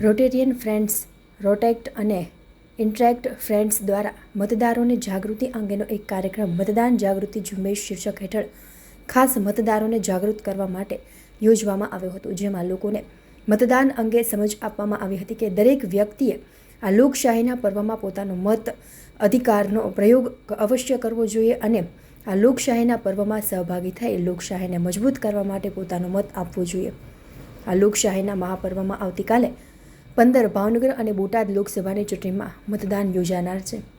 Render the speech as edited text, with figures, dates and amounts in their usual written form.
Rotarian friends રોટેક્ટ અને interact friends દ્વારા મતદારોની જાગૃતિ અંગેનો એક કાર્યક્રમ મતદાન જાગૃતિ ઝુંબેશ શીર્ષક હેઠળ ખાસ મતદારોને જાગૃત કરવા માટે યોજવામાં આવ્યો હતો, જેમાં લોકોને મતદાન અંગે સમજ આપવામાં આવી હતી કે દરેક વ્યક્તિએ આ લોકશાહીના પર્વમાં પોતાનો મત અધિકારનો પ્રયોગ અવશ્ય કરવો જોઈએ અને આ લોકશાહીના પર્વમાં સહભાગી થઈ લોકશાહીને મજબૂત કરવા માટે પોતાનો મત આપવો જોઈએ. આ લોકશાહીના મહાપર્વમાં આવતીકાલે 15 ભાવનગર અને બોટાદ લોકસભાની ચૂંટણીમાં મતદાન યોજાનાર છે.